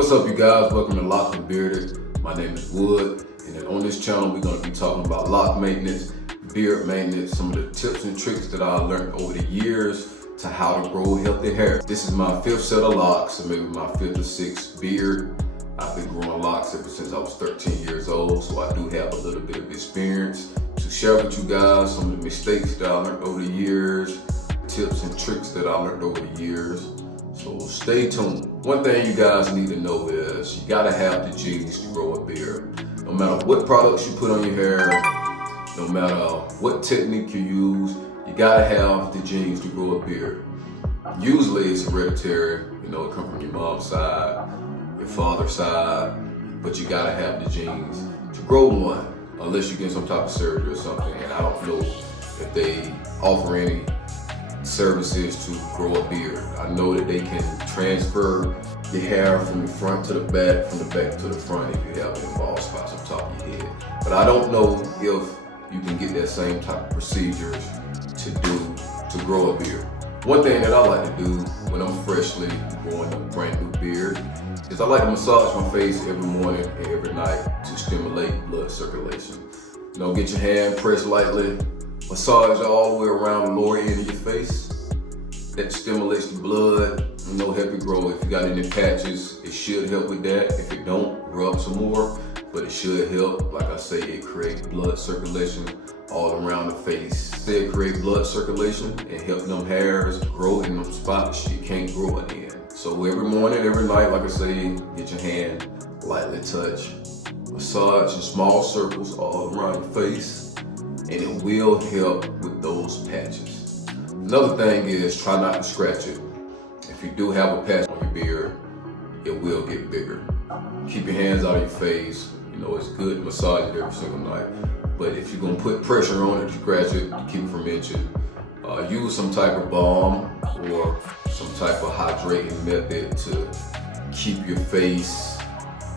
What's up, you guys? Welcome to Locked and Bearded. My name is Wood, and then on this channel we're going to be talking about lock maintenance, beard maintenance, some of the tips and tricks that I learned over the years to how to grow healthy hair. This is my fifth set of locks, so maybe my fifth or sixth beard. I've been growing locks ever since I was 13 years old, so I do have a little bit of experience to share with you guys some of the mistakes that I learned over the years, tips and tricks that I learned over the years. So stay tuned. One thing you guys need to know is you gotta have the genes to grow a beard. No matter what products you put on your hair, no matter what technique you use, you gotta have the genes to grow a beard. Usually it's hereditary, it comes from your mom's side, your father's side, but you gotta have the genes to grow one, unless you get some type of surgery or something, and I don't know if they offer any services to grow a beard. I know that they can transfer your hair from the front to the back, from the back to the front if you have any bald spots on top of your head. But I don't know if you can get that same type of procedures to grow a beard. One thing that I like to do when I'm freshly growing a brand new beard is I like to massage my face every morning and every night to stimulate blood circulation. Get your hand pressed lightly, massage all the way around the lower end of your face. That stimulates the blood, help it grow. If you got any patches, it should help with that. If it don't, rub some more, but it should help. Like I say, it creates blood circulation all around the face. It creates blood circulation and help them hairs grow in them spots you can't grow it in. So every morning, every night, like I say, get your hand lightly touch. Massage in small circles all around your face, and it will help with those patches. Another thing is try not to scratch it. If you do have a patch on your beard, it will get bigger. Keep your hands out of your face. It's good to massage it every single night. But if you're gonna put pressure on it to scratch it, to keep it from itching, use some type of balm or some type of hydrating method to keep your face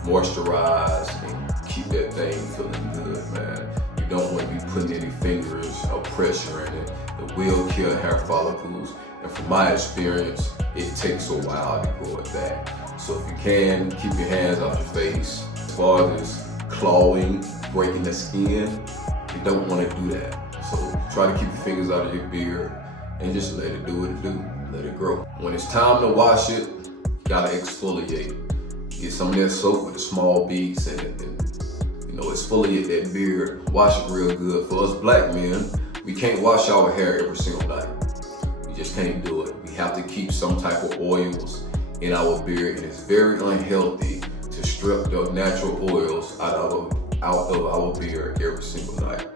moisturized and keep that thing feeling good, man. You don't want to be putting any fingers or pressure in it. It will kill hair follicles, and from my experience, it takes a while to grow it back. So if you can, keep your hands off your face. As far as clawing, breaking the skin, you don't want to do that. So try to keep your fingers out of your beard and just let it do what it do. Let it grow. When it's time to wash it, you gotta exfoliate. Get some of that soap with the small beads in it, and exfoliate that beard. Wash it real good. For us black men, we can't wash our hair every single night. We just can't do it. We have to keep some type of oils in our beard, and it's very unhealthy to strip the natural oils out of our beard every single night.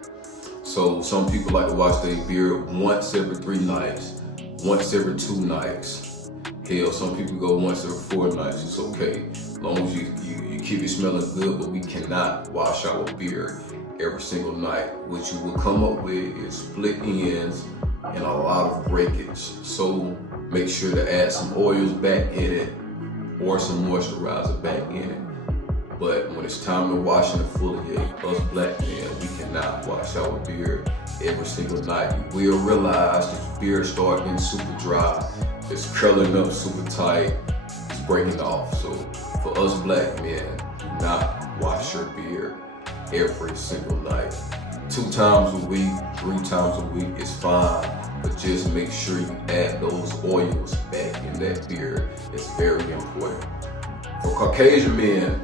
So some people like to wash their beard once every 3 nights, once every 2 nights. Hell, some people go once every 4 nights. It's okay, as long as you keep it smelling good. But we cannot wash our beard every single night. What you will come up with is split ends and a lot of breakage. So make sure to add some oils back in it or some moisturizer back in it. But when it's time to wash and exfoliate, us black men, we cannot wash our beard every single night. You will realize that your beard starts getting super dry, it's curling up super tight, it's breaking off. So for us black men, do not wash your beard every single night. 2 times a week, 3 times a week is fine, but just make sure you add those oils back in that beard. It's very important. For Caucasian men,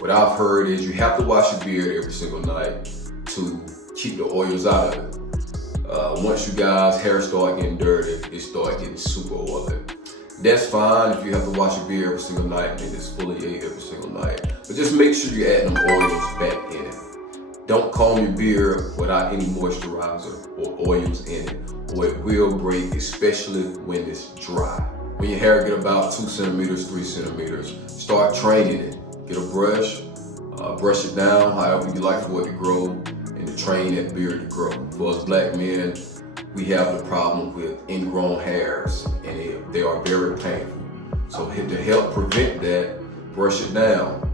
what I've heard is you have to wash your beard every single night to keep the oils out of it. Once you guys' hair start getting dirty, it start getting super oily. That's fine if you have to wash your beard every single night and exfoliate every single night. But just make sure you add them oils back in it. Don't comb your beard without any moisturizer or oils in it, or it will break, especially when it's dry. When your hair get about 2 centimeters, 3 centimeters, start training it. Get a brush, brush it down however you like for it to grow, and to train that beard to grow. For us black men, we have the problem with ingrown hairs, and they are very painful. So to help prevent that, brush it down.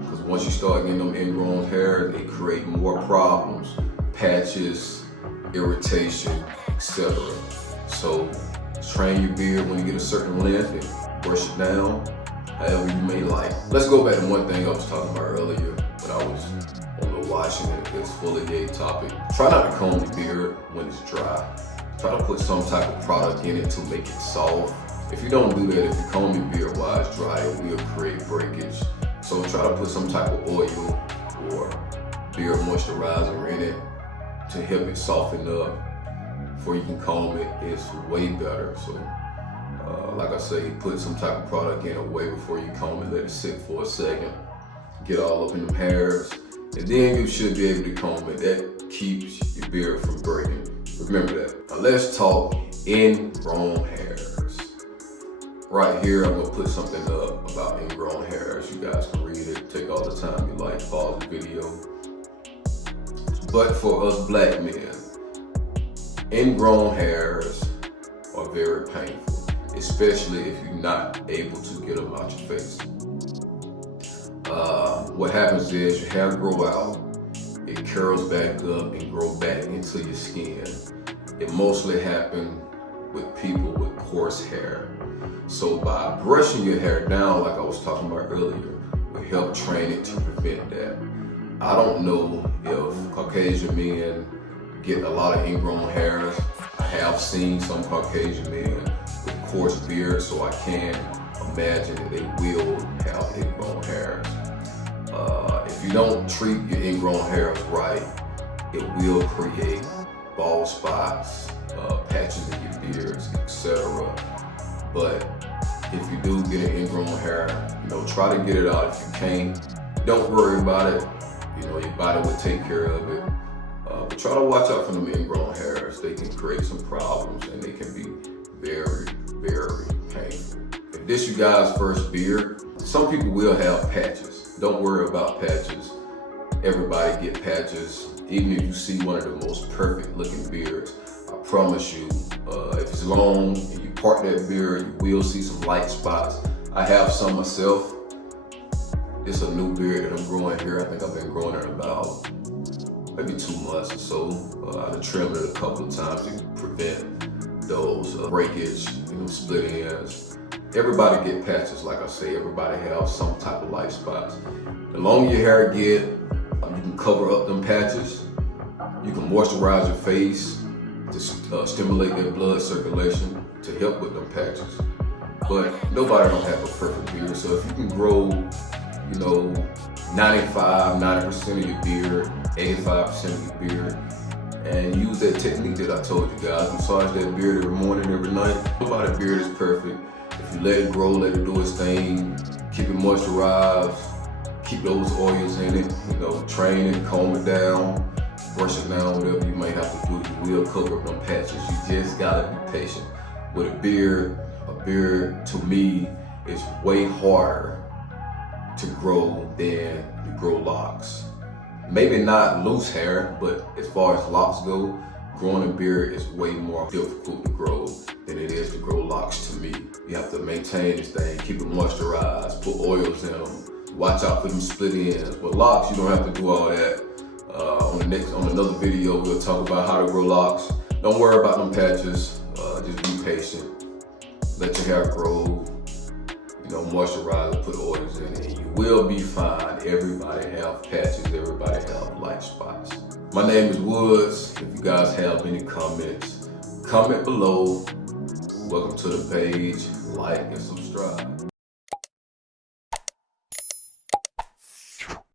Because once you start getting them ingrown hairs, it create more problems, patches, irritation, etc. So train your beard when you get a certain length and brush it down. however you may like. Let's go back to one thing I was talking about earlier when I was on the washing and exfoliate topic. Try not to comb the beard when it's dry. Try to put some type of product in it to make it soft. If you don't do that, if you comb your beard while it's dry, it will create breakage. So try to put some type of oil or beard moisturizer in it to help it soften up before you can comb it. It's way better. So like I say, put some type of product in it way before you comb it. Let it sit for a second, get all up in the hairs, and then you should be able to comb it. That keeps your beard from breaking. Remember that. Now let's talk ingrown hairs. Right here, I'm gonna put something up about ingrown hairs. You guys can read it, take all the time you like, pause the video. But for us black men, ingrown hairs are very painful, especially if you're not able to get them out your face. What happens is your hair grow out, it curls back up and grow back into your skin. It mostly happens with people with coarse hair. So by brushing your hair down, like I was talking about earlier, will help train it to prevent that. I don't know if Caucasian men get a lot of ingrown hairs. I have seen some Caucasian men with coarse beards, so I can imagine that they will have ingrown hairs. If you don't treat your ingrown hairs right, it will create bald spots, patches in your beards, etc. But if you do get an ingrown hair, try to get it out. If you can't, don't worry about it. Your body will take care of it. But try to watch out for them ingrown hairs. They can create some problems and they can be very, very painful. If this you guys' first beard, some people will have patches. Don't worry about patches. Everybody get patches. Even if you see one of the most perfect looking beards, I promise you, if it's long and you part that beard, you will see some light spots. I have some myself. It's a new beard that I'm growing here. I think I've been growing it about maybe 2 months or so. I've trimmed it a couple of times to prevent those breakage, split ends. Everybody get patches, like I say. Everybody have some type of light spots. The longer your hair get, you can cover up them patches. You can moisturize your face to stimulate their blood circulation to help with them patches. But nobody don't have a perfect beard, so if you can grow, 90% of your beard, 85% of your beard, and use that technique that I told you guys, massage that beard every morning, every night. Nobody's beard is perfect. If you let it grow, let it do its thing, keep it moisturized, keep those oils in it, train it, comb it down, brush it down, whatever you may have to do. You will cover up them patches. You just gotta be patient. With a beard to me is way harder to grow than to grow locks. Maybe not loose hair, but as far as locks go, growing a beard is way more difficult to grow than it is to grow locks to me. You have to maintain this thing, keep it moisturized, put oils in them, watch out for them split ends. With locks, you don't have to do all that. On another video, we'll talk about how to grow locks. Don't worry about them patches, just be patient. Let your hair grow, moisturize and put oils in it, and you will be fine. Everybody have patches, everybody have light spots. My name is Woods. If you guys have any comments, comment below. Welcome to the page, like and subscribe.